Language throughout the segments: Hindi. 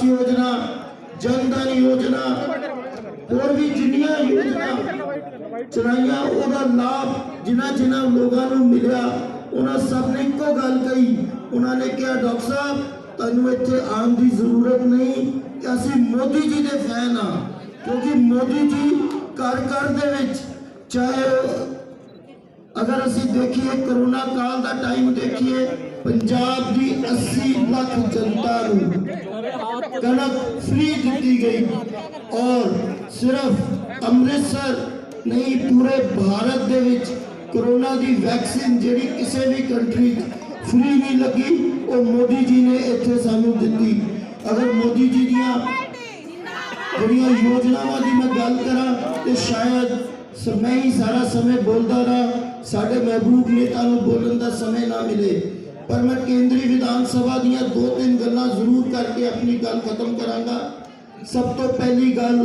आवास योजना, जनधन योजना और भी जिन्नियां योजना चलाइया ओदा लाभ जिन्हां लोगों को मिलिया उन्होंने सब ने एको गल कही। उन्होंने कहा डॉक्टर साहब तुहानूं इत्थे आउण की जरूरत नहीं कि असीं मोदी जी के फैन हाँ, क्योंकि मोदी जी घर घर दे विच चाहे अगर असी देखिए कोरोना काल का टाइम देखिए पंजाब की 80 लाख जनता को कणक फ्री दी गई और सिर्फ अमृतसर नहीं पूरे भारत दे विच कोरोना की वैक्सीन जिहड़ी किसी भी कंट्री फ्री नहीं लगी वो मोदी जी ने इत्थे सानू दित्ती। अगर मोदी जी दियां जिहड़ियां योजनावां की मैं गल करा तो शायद मैं ही सारा समय बोलता रहा, साढ़े महबूब नेता को बोलने का समय ना मिले, पर मैं केंद्रीय विधानसभा दियां 2-3 गल्लां जरूर करके अपनी गल खत्म करांगा। सब तो पहली गल,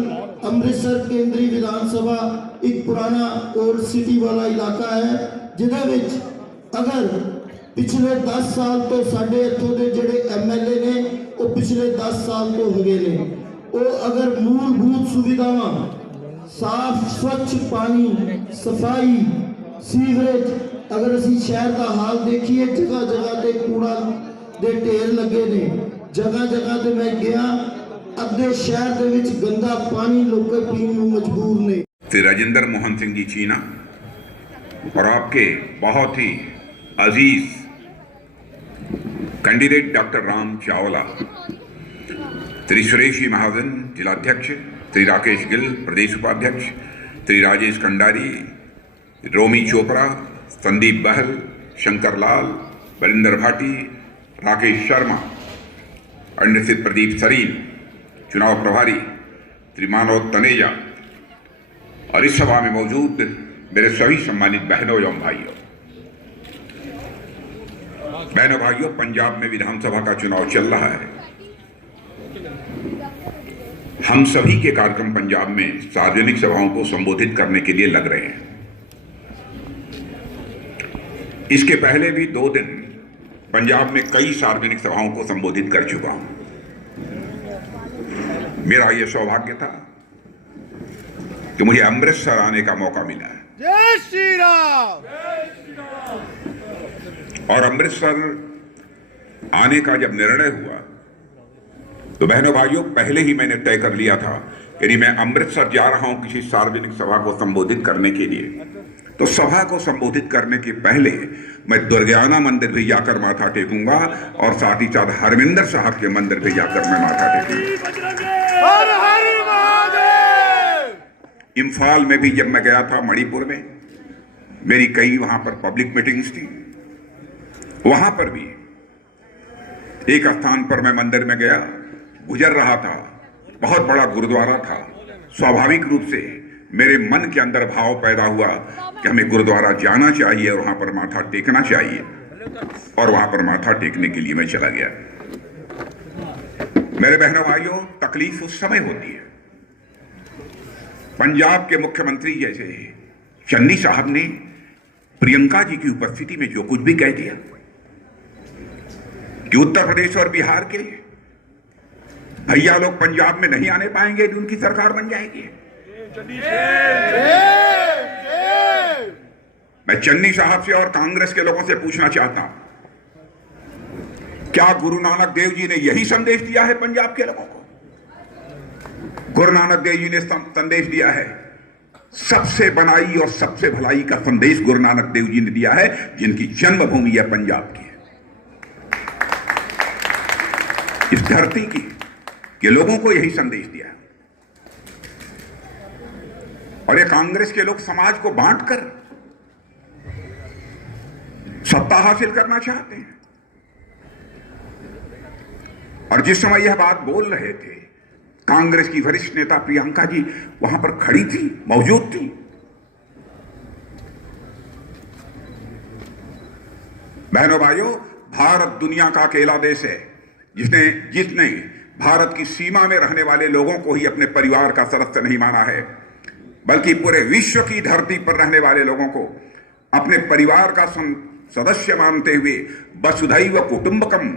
अमृतसर केंद्रीय विधानसभा एक पुराना ओल्ड सिटी वाला इलाका है जिहदे विच अगर पिछले 10 साल तो साढ़े इत्थों के जिहड़े MLA ने वो पिछले 10 साल तो हुए ने, वो अगर मूलभूत सुविधावां साफ स्वच्छ पानी, सफाई, सीवरेज, अगर असी शहर का हाल देखिए जगह जगह ते कूड़ा दे ढेर लगे ने, जगह जगह ते मैं गया अद्धे शहर दे विच गंदा पानी लोग पीने को मजबूर ने। श्री राजेंद्र मोहन सिंह जी चीना और आपके बहुत ही अजीज कैंडिडेट डॉक्टर राम चावला, श्री सुरेश महाजन जिलाध्यक्ष, श्री राकेश गिल प्रदेश उपाध्यक्ष, श्री राजेश कंडारी, रोमी चोपड़ा, संदीप बहल, शंकर लाल, बरिंदर भाटी, राकेश शर्मा, अंडसित प्रदीप सरीन, चुनाव प्रभारी श्री मानव तनेजा और इस सभा में मौजूद मेरे सभी सम्मानित बहनों एवं भाइयों, पंजाब में विधानसभा का चुनाव चल रहा है। हम सभी के कार्यक्रम पंजाब में सार्वजनिक सभाओं को संबोधित करने के लिए लग रहे हैं। इसके पहले भी 2 दिन पंजाब में कई सार्वजनिक सभाओं को संबोधित कर चुका हूं। मेरा यह सौभाग्य था कि मुझे अमृतसर आने का मौका मिला है। जय श्री राम। और अमृतसर आने का जब निर्णय हुआ तो बहनों भाइयों, पहले ही मैंने तय कर लिया था कि मैं अमृतसर जा रहा हूं किसी सार्वजनिक सभा को संबोधित करने के लिए, तो सभा को संबोधित करने के पहले मैं दुर्गाना मंदिर भी जाकर माथा टेकूंगा और साथ ही साथ हरमिंदर साहब के मंदिर भी जाकर मैं माथा टेकूंगा। हर हर महादेव। इम्फाल में भी जब मैं गया था, मणिपुर में मेरी कई वहां पर पब्लिक मीटिंग्स थी, वहां पर भी एक स्थान पर मैं मंदिर में गया, गुजर रहा था, बहुत बड़ा गुरुद्वारा था। स्वाभाविक रूप से मेरे मन के अंदर भाव पैदा हुआ कि हमें गुरुद्वारा जाना चाहिए और वहां पर माथा टेकना चाहिए, और वहां पर माथा टेकने के लिए मैं चला गया। मेरे बहनों भाइयों, तकलीफ उस समय होती है। पंजाब के मुख्यमंत्री जैसे चन्नी साहब ने प्रियंका जी की उपस्थिति में जो कुछ भी कह दिया कि उत्तर प्रदेश और बिहार के भैया लोग पंजाब में नहीं आने पाएंगे यदि उनकी सरकार बन जाएगी। मैं चन्नी साहब से और कांग्रेस के लोगों से पूछना चाहता हूं, क्या गुरु नानक देव जी ने यही संदेश दिया है पंजाब के लोगों को? गुरु नानक देव जी ने संदेश दिया है, सबसे बनाई और सबसे भलाई का संदेश गुरु नानक देव जी ने दिया है, जिनकी जन्मभूमि है पंजाब की, इस धरती की के लोगों को यही संदेश दिया। और ये कांग्रेस के लोग समाज को बांटकर सत्ता हासिल करना चाहते हैं। और जिस समय यह बात बोल रहे थे, कांग्रेस की वरिष्ठ नेता प्रियंका जी वहां पर खड़ी थी, मौजूद थी। बहनों भाइयों, भारत दुनिया का अकेला देश है जिसने भारत की सीमा में रहने वाले लोगों को ही अपने परिवार का सदस्य नहीं माना है, बल्कि पूरे विश्व की धरती पर रहने वाले लोगों को अपने परिवार का सदस्य मानते हुए वसुधैव कुटुंबकम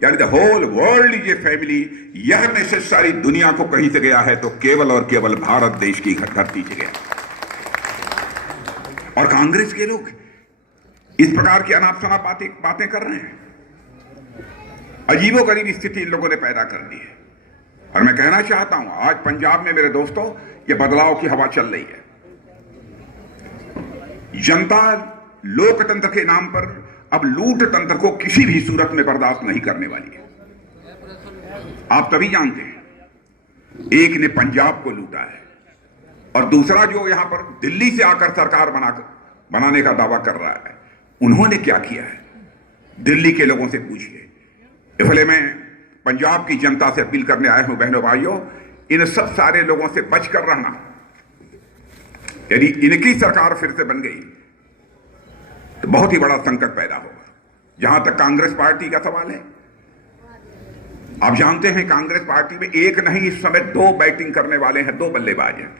यानी the whole world is a family, यह मैसेज सारी दुनिया को कहीं से गया है तो केवल और केवल भारत देश की धरती से गया। और कांग्रेस के लोग इस प्रकार की अनाप शनाप बातें कर रहे हैं। अजीबोगरीब स्थिति इन लोगों ने पैदा कर दी है। और मैं कहना चाहता हूं, आज पंजाब में मेरे दोस्तों ये बदलाव की हवा चल रही है। जनता लोकतंत्र के नाम पर अब लूट तंत्र को किसी भी सूरत में बर्दाश्त नहीं करने वाली है। आप तभी जानते हैं, एक ने पंजाब को लूटा है और दूसरा जो यहां पर दिल्ली से आकर सरकार बनाने का दावा कर रहा है, उन्होंने क्या किया है दिल्ली के लोगों से पूछिए। इसलिए मैं पंजाब की जनता से अपील करने आया हूं, बहनों भाइयों, इन सब सारे लोगों से बचकर रहना। यदि इनकी सरकार फिर से बन गई तो बहुत ही बड़ा संकट पैदा होगा। जहां तक कांग्रेस पार्टी का सवाल है, आप जानते हैं कांग्रेस पार्टी में एक नहीं, इस समय दो बैटिंग करने वाले हैं, दो बल्लेबाज हैं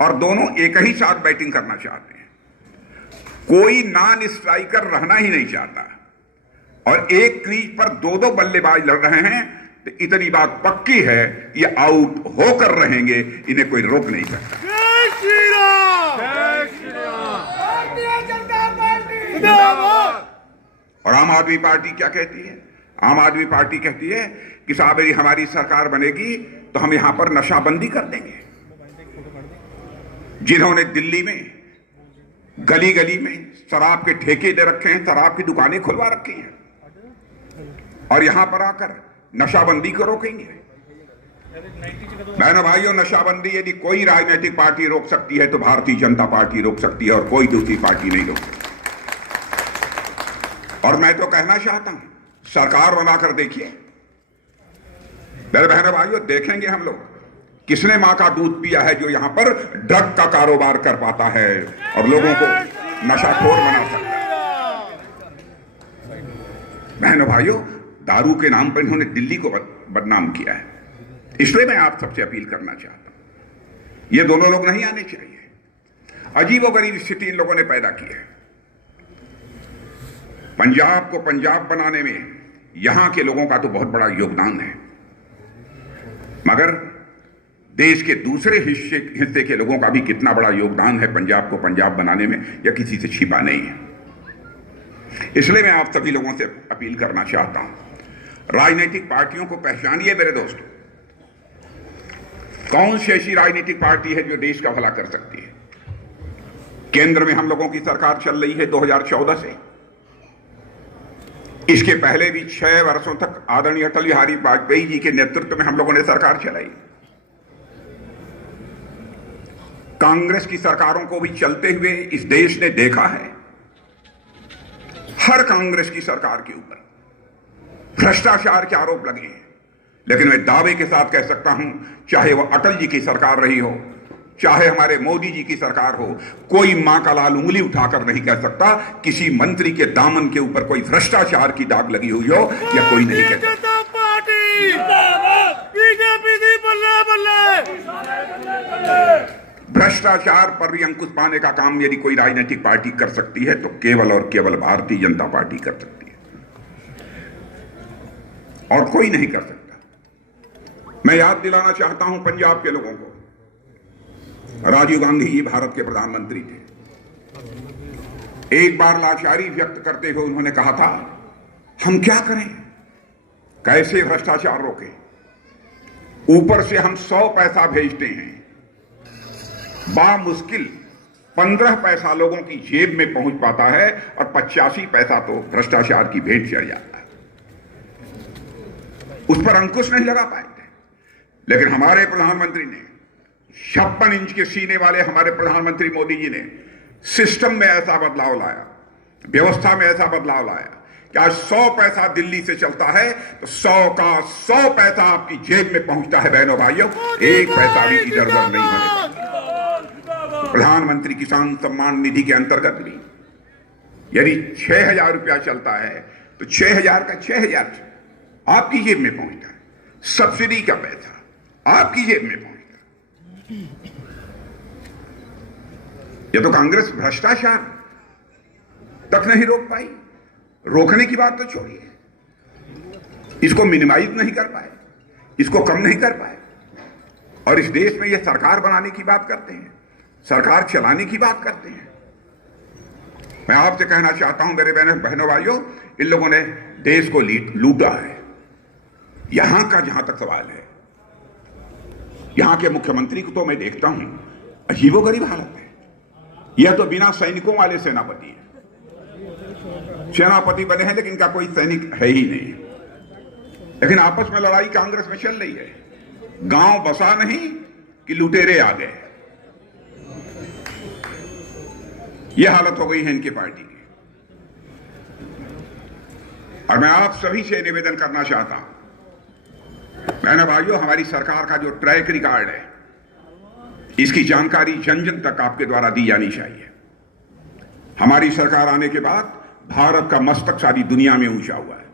और दोनों एक ही साथ बैटिंग करना चाहते हैं। कोई नॉन स्ट्राइकर रहना ही नहीं चाहता और एक क्रीज पर दो दो बल्लेबाज लड़ रहे हैं, तो इतनी बात पक्की है, ये आउट होकर रहेंगे, इन्हें कोई रोक नहीं सकता। जय श्री राम, जय श्री राम, भारतीय जनता पार्टी जिंदाबाद। और आम आदमी पार्टी क्या कहती है? आम आदमी पार्टी कहती है कि साहब यदि हमारी सरकार बनेगी तो हम यहां पर नशाबंदी कर देंगे। जिन्होंने दिल्ली में गली गली में शराब के ठेके दे रखे हैं, शराब की दुकानें खुलवा रखी हैं और यहां पर आकर नशाबंदी को रोकेंगे। बहनों भाइयों, नशाबंदी यदि कोई राजनीतिक पार्टी रोक सकती है तो भारतीय जनता पार्टी रोक सकती है और कोई दूसरी पार्टी नहीं रोक सकती। और मैं तो कहना चाहता हूं, सरकार बनाकर देखिए। मेरे बहनों भाइयों, देखेंगे हम लोग किसने मां का दूध पिया है जो यहां पर ड्रग का कारोबार कर पाता है और लोगों को नशाखोर बना सकता है। बहनों भाइयों, दारू के नाम पर इन्होंने दिल्ली को बदनाम किया है। इसलिए मैं आप सबसे अपील करना चाहता हूं, ये दोनों लोग नहीं आने चाहिए। अजीबोगरीब स्थिति इन लोगों ने पैदा की है। पंजाब को पंजाब बनाने में यहां के लोगों का तो बहुत बड़ा योगदान है, मगर देश के दूसरे हिस्से के लोगों का भी कितना बड़ा योगदान है पंजाब को पंजाब बनाने में, यह किसी से छिपा नहीं है। इसलिए मैं आप सभी लोगों से अपील करना चाहता हूं, राजनीतिक पार्टियों को पहचानिए मेरे दोस्तों। कौन सी ऐसी राजनीतिक पार्टी है जो देश का भला कर सकती है? केंद्र में हम लोगों की सरकार चल रही है 2014 से। इसके पहले भी 6 वर्षों तक आदरणीय अटल बिहारी वाजपेयी जी के नेतृत्व में हम लोगों ने सरकार चलाई। कांग्रेस की सरकारों को भी चलते हुए इस देश ने देखा है। हर कांग्रेस की सरकार के ऊपर भ्रष्टाचार के आरोप लगे हैं, लेकिन मैं दावे के साथ कह सकता हूं, चाहे वह अटल जी की सरकार रही हो, चाहे हमारे मोदी जी की सरकार हो, कोई मां का लाल उंगली उठाकर नहीं कह सकता किसी मंत्री के दामन के ऊपर कोई भ्रष्टाचार की दाग लगी हुई हो, या कोई नहीं कह सकता। भ्रष्टाचार पर भी अंकुश पाने का काम यदि कोई राजनीतिक पार्टी कर सकती है तो केवल और केवल भारतीय जनता पार्टी कर सकती है और कोई नहीं कर सकता। मैं याद दिलाना चाहता हूं पंजाब के लोगों को, राजीव गांधी जी भारत के प्रधानमंत्री थे। एक बार लाचारी व्यक्त करते हुए उन्होंने कहा था, हम क्या करें, कैसे भ्रष्टाचार रोकें? ऊपर से हम 100 पैसा भेजते हैं, बामुश्किल 15 पैसा लोगों की जेब में पहुंच पाता है और 85 पैसा तो भ्रष्टाचार की भेंट चढ़ जाता है। उस पर अंकुश नहीं लगा पाए थे, लेकिन हमारे प्रधानमंत्री ने, 56 इंच के सीने वाले हमारे प्रधानमंत्री मोदी जी ने सिस्टम में ऐसा बदलाव लाया, व्यवस्था में ऐसा बदलाव लाया कि आज 100 पैसा दिल्ली से चलता है तो 100 का 100 पैसा आपकी जेब में पहुंचता है। बहनों भाइयों, एक पैसा भी इधर उधर नहीं होने। प्रधानमंत्री किसान सम्मान निधि के अंतर्गत भी यदि 6,000 रुपया चलता है तो 6,000 का 6,000 आपकी जेब में पहुंचता है। सब्सिडी का पैसा आपकी जेब में पहुंचता है। यह तो कांग्रेस भ्रष्टाचार तक नहीं रोक पाई। रोकने की बात तो छोड़िए, इसको मिनिमाइज नहीं कर पाए, इसको कम नहीं कर पाए, और इस देश में ये सरकार बनाने की बात करते हैं, सरकार चलाने की बात करते हैं। मैं आपसे कहना चाहता हूं मेरे बहनों भाइयों, इन लोगों ने देश को लूटा है। यहां का जहां तक सवाल है, यहां के मुख्यमंत्री को तो मैं देखता हूं अजीबोगरीब हालत है। यह तो बिना सैनिकों वाले सेनापति है, सेनापति बने हैं लेकिन इनका कोई सैनिक है ही नहीं। लेकिन आपस में लड़ाई कांग्रेस में चल रही है, गांव बसा नहीं कि लुटेरे आ गए। यह हालत हो गई है इनकी पार्टी की। और मैं आप सभी से निवेदन करना चाहता हूं, बहनों भाइयों, हमारी सरकार का जो ट्रैक रिकॉर्ड है, इसकी जानकारी जन जन तक आपके द्वारा दी जानी चाहिए। हमारी सरकार आने के बाद भारत का मस्तक सारी दुनिया में ऊंचा हुआ है,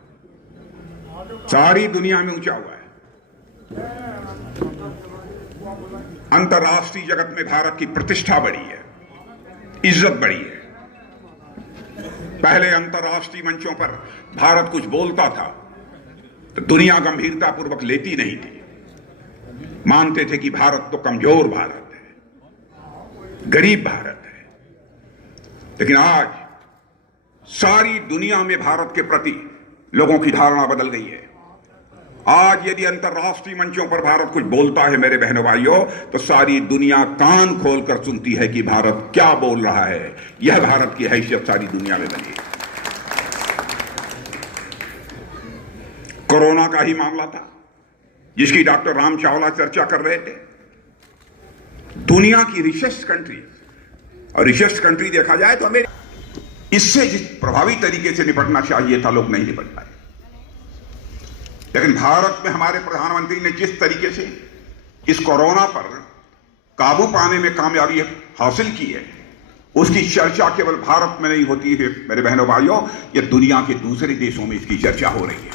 सारी दुनिया में ऊंचा हुआ है। अंतर्राष्ट्रीय जगत में भारत की प्रतिष्ठा बढ़ी है, इज्जत बढ़ी है। पहले अंतर्राष्ट्रीय मंचों पर भारत कुछ बोलता था तो दुनिया गंभीरतापूर्वक लेती नहीं थी, मानते थे कि भारत तो कमजोर भारत है, गरीब भारत है। लेकिन आज सारी दुनिया में भारत के प्रति लोगों की धारणा बदल गई है। आज यदि अंतर्राष्ट्रीय मंचों पर भारत कुछ बोलता है मेरे बहनों भाइयों, तो सारी दुनिया कान खोलकर सुनती है कि भारत क्या बोल रहा है। यह भारत की हैसियत सारी दुनिया में बनी है। कोरोना का ही मामला था जिसकी डॉक्टर राम चावला चर्चा कर रहे थे। दुनिया की रिचेस्ट कंट्री, और रिचेस्ट कंट्री देखा जाए तो अमेरिका, इससे जिस प्रभावी तरीके से निपटना चाहिए था लोग नहीं निपट पाए। लेकिन भारत में हमारे प्रधानमंत्री ने जिस तरीके से इस कोरोना पर काबू पाने में कामयाबी हासिल की है, उसकी चर्चा केवल भारत में नहीं होती है मेरे बहनों भाइयों, यह दुनिया के दूसरे देशों में इसकी चर्चा हो रही है।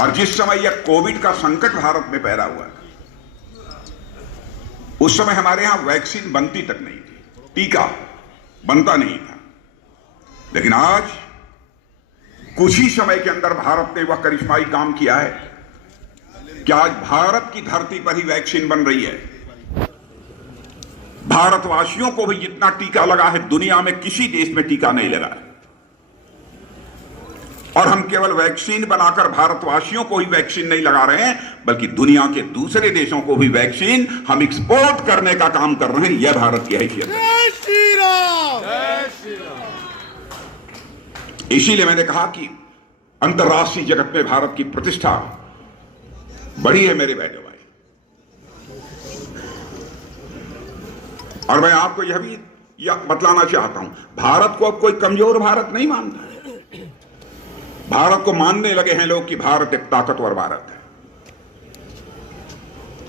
और जिस समय यह कोविड का संकट भारत में पैदा हुआ, उस समय हमारे यहां वैक्सीन बनती तक नहीं थी, टीका बनता नहीं था। लेकिन आज कुछ ही समय के अंदर भारत ने वह करिश्माई काम किया है कि आज भारत की धरती पर ही वैक्सीन बन रही है। भारतवासियों को भी जितना टीका लगा है, दुनिया में किसी देश में टीका नहीं लगा है। और हम केवल वैक्सीन बनाकर भारतवासियों को ही वैक्सीन नहीं लगा रहे हैं, बल्कि दुनिया के दूसरे देशों को भी वैक्सीन हम एक्सपोर्ट करने का काम कर रहे हैं। यह भारत की हैसियत है। जय श्री राम, जय श्री राम। इसीलिए मैंने कहा कि अंतर्राष्ट्रीय जगत में भारत की प्रतिष्ठा बड़ी है मेरे बेटे भाई। और मैं आपको यह भी बतलाना चाहता हूं, भारत को अब कोई कमजोर भारत नहीं मानता है। भारत को मानने लगे हैं लोग कि भारत एक ताकतवर भारत है।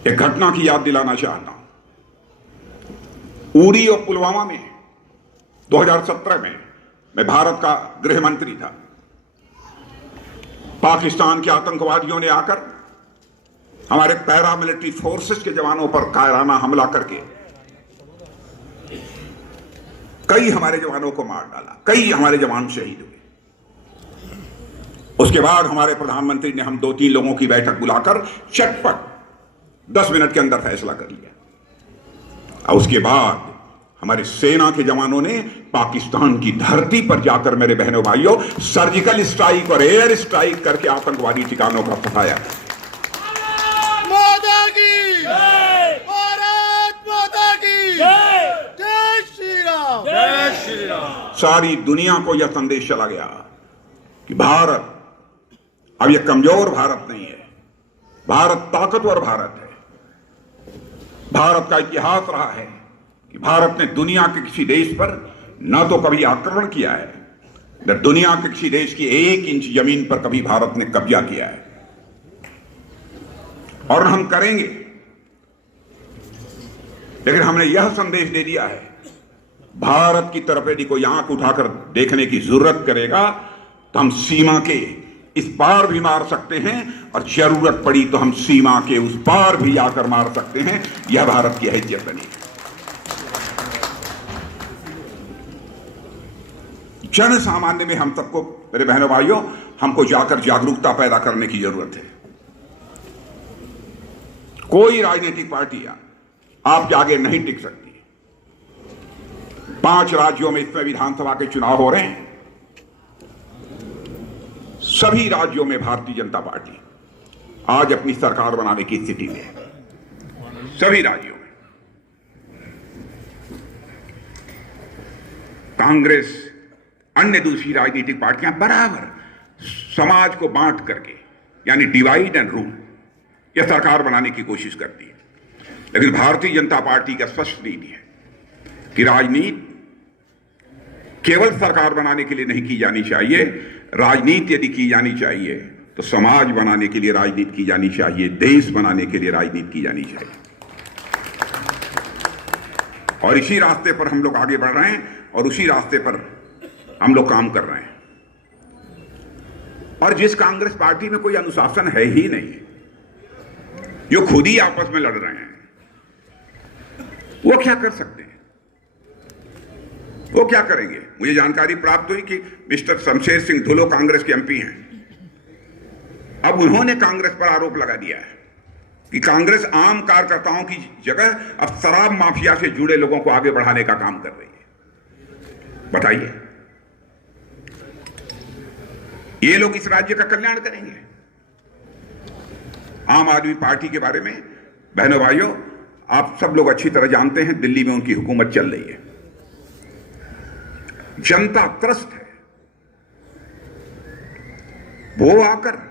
एक घटना की याद दिलाना चाहता हूं। उरी और पुलवामा में 2017 में मैं भारत का गृह मंत्री था। पाकिस्तान के आतंकवादियों ने आकर हमारे पैरामिलिट्री फोर्सेस के जवानों पर कायराना हमला करके कई हमारे जवानों को मार डाला, कई हमारे जवान शहीद हुए। उसके बाद हमारे प्रधानमंत्री ने हम 2-3 लोगों की बैठक बुलाकर चटपट 10 मिनट के अंदर फैसला कर लिया। और उसके बाद हमारे सेना के जवानों ने पाकिस्तान की धरती पर जाकर मेरे बहनों भाइयों सर्जिकल स्ट्राइक और एयर स्ट्राइक करके आतंकवादी ठिकानों का सफाया। माता की जय, भारत माता की जय, जय श्री राम, जय श्री राम। सारी दुनिया को यह संदेश चला गया कि भारत अब यह कमजोर भारत नहीं है, भारत ताकतवर भारत है। भारत का इतिहास रहा है कि भारत ने दुनिया के किसी देश पर न तो कभी आक्रमण किया है, न दुनिया के किसी देश की 1 इंच जमीन पर कभी भारत ने कब्जा किया है, और हम करेंगे। लेकिन हमने यह संदेश दे दिया है, भारत की तरफ यदि कोई आंख उठाकर देखने की जरूरत करेगा तो हम सीमा के इस पार भी मार सकते हैं, और जरूरत पड़ी तो हम सीमा के उस पार भी जाकर मार सकते हैं। यह भारत की हैसियत बनी। जन सामान्य में हम सबको, मेरे बहनों भाइयों, हमको जाकर जागरूकता पैदा करने की जरूरत है। कोई राजनीतिक पार्टी आपके आगे नहीं टिक सकती। 5 राज्यों में इसमें विधानसभा के चुनाव हो रहे हैं। सभी राज्यों में भारतीय जनता पार्टी आज अपनी सरकार बनाने की स्थिति में है। सभी राज्यों में कांग्रेस, अन्य दूसरी राजनीतिक पार्टियां बराबर समाज को बांट करके, यानी डिवाइड एंड रूल, यह सरकार बनाने की कोशिश करती है। लेकिन भारतीय जनता पार्टी का स्पष्ट नीति है कि राजनीति केवल सरकार बनाने के लिए नहीं की जानी चाहिए। राजनीति यदि की जानी चाहिए तो समाज बनाने के लिए राजनीति की जानी चाहिए, देश बनाने के लिए राजनीति की जानी चाहिए। और इसी रास्ते पर हम लोग आगे बढ़ रहे हैं और उसी रास्ते पर हम लोग काम कर रहे हैं। और जिस कांग्रेस पार्टी में कोई अनुशासन है ही नहीं, जो खुद ही आपस में लड़ रहे हैं, वो क्या कर सकते हैं? वो क्या करेंगे? मुझे जानकारी प्राप्त हुई कि मिस्टर शमशेर सिंह धुलो कांग्रेस के एमपी हैं। अब उन्होंने कांग्रेस पर आरोप लगा दिया है कि कांग्रेस आम कार्यकर्ताओं की जगह अब शराब माफिया से जुड़े लोगों को आगे बढ़ाने का काम कर रही है। बताइए, ये लोग इस राज्य का कल्याण करेंगे? आम आदमी पार्टी के बारे में बहनों भाइयों, आप सब लोग अच्छी तरह जानते हैं, दिल्ली में उनकी हुकूमत चल रही है। जनता त्रस्त है। वो आकर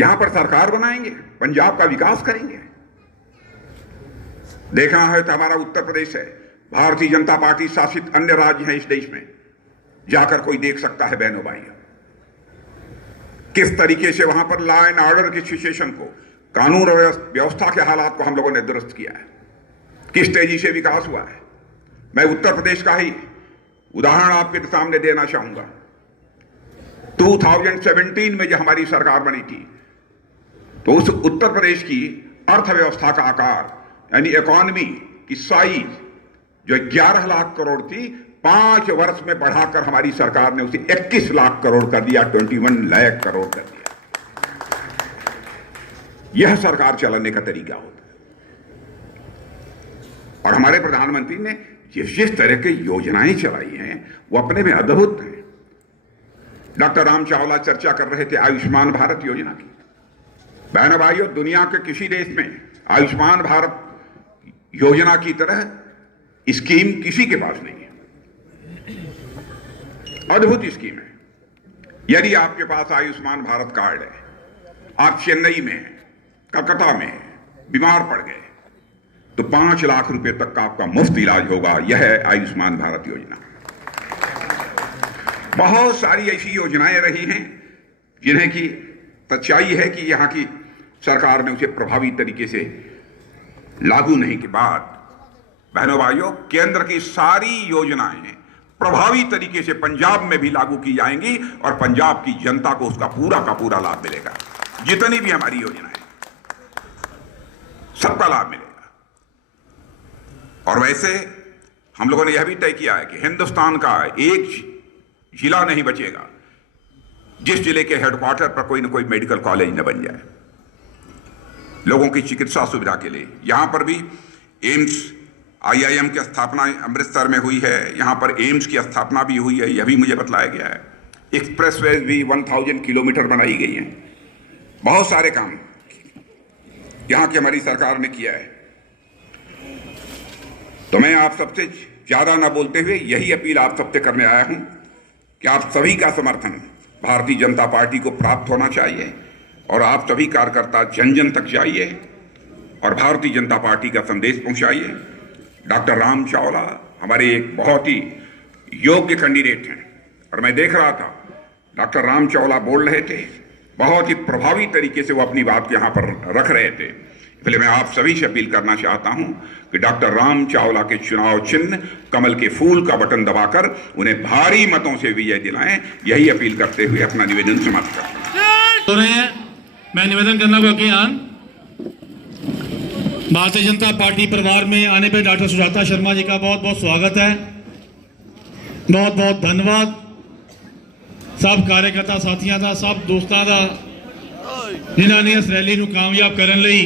यहां पर सरकार बनाएंगे, पंजाब का विकास करेंगे। देखना है तो हमारा उत्तर प्रदेश है, भारतीय जनता पार्टी शासित अन्य राज्य हैं इस देश में, जाकर कोई देख सकता है बहनों भाइयों, किस तरीके से वहां पर लॉ एंड ऑर्डर की सिचुएशन को, कानून और व्यवस्था के हालात को हम लोगों ने दुरुस्त किया है, किस तेजी से विकास हुआ है। मैं उत्तर प्रदेश का ही उदाहरण आपके सामने देना चाहूंगा। 2017 में जब हमारी सरकार बनी थी तो उस उत्तर प्रदेश की अर्थव्यवस्था का आकार, यानी इकोनॉमी की साइज जो 11 लाख करोड़ थी, 5 वर्ष में बढ़ाकर हमारी सरकार ने उसे 21 लाख करोड़ कर दिया, 21 लाख करोड़ कर दिया। यह सरकार चलाने का तरीका होता है। और हमारे प्रधानमंत्री ने जिस तरह की योजनाएं चलाई हैं वो अपने में अद्भुत हैं। डॉक्टर राम चावला चर्चा कर रहे थे आयुष्मान भारत योजना की। बहनों भाइयों, दुनिया के किसी देश में आयुष्मान भारत योजना की तरह स्कीम किसी के पास नहीं है। अद्भुत स्कीम है। यदि आपके पास आयुष्मान भारत कार्ड है, आप चेन्नई में, कलकत्ता में बीमार पड़ गए तो 5 लाख रुपए तक का आपका मुफ्त इलाज होगा। यह है आयुष्मान भारत योजना। बहुत सारी ऐसी योजनाएं रही हैं जिन्हें की सच्चाई है कि यहां की सरकार ने उसे प्रभावी तरीके से लागू नहीं के बाद, बहनों भाइयों, केंद्र की सारी योजनाएं प्रभावी तरीके से पंजाब में भी लागू की जाएंगी और पंजाब की जनता को उसका पूरा का पूरा लाभ मिलेगा। जितनी भी हमारी योजनाएं, सबका लाभ मिलेगा। और वैसे हम लोगों ने यह भी तय किया है कि हिंदुस्तान का एक जिला नहीं बचेगा जिस जिले के हेडक्वार्टर पर कोई ना कोई मेडिकल कॉलेज न बन जाए। लोगों की चिकित्सा सुविधा के लिए यहां पर भी एम्स, IIM की स्थापना अमृतसर में हुई है। यहां पर एम्स की स्थापना भी हुई है, यह भी मुझे बतलाया गया है। एक्सप्रेसवे भी 1000 किलोमीटर बनाई गई हैं। बहुत सारे काम यहां की हमारी सरकार ने किया है। तो मैं आप सबसे ज्यादा ना बोलते हुए यही अपील आप सबसे करने आया हूं कि आप सभी का समर्थन भारतीय जनता पार्टी को प्राप्त होना चाहिए और आप सभी कार्यकर्ता जन जन तक जाइए और भारतीय जनता पार्टी का संदेश पहुंचाइए। डॉक्टर राम चावला हमारे एक बहुत ही योग्य कैंडिडेट हैं और मैं देख रहा था डॉक्टर राम चावला बोल रहे थे, बहुत ही प्रभावी तरीके से वो अपनी बात को यहाँ पर रख रहे थे। इसलिए मैं आप सभी से अपील करना चाहता हूं कि डॉक्टर राम चावला के चुनाव चिन्ह कमल के फूल का बटन दबाकर उन्हें भारी मतों से विजय दिलाएं। यही अपील करते हुए अपना निवेदन समाप्त करता हूं। मैं निवेदन करना बाकी आन, भारतीय जनता पार्टी परिवार में आने पर डॉक्टर सुजाता शर्मा जी का बहुत बहुत स्वागत है। बहुत बहुत धन्यवाद सब कार्यकर्ता साथियों का, सब दोस्तों का जिन्होंने इस रैली को कामयाब करने ਲਈ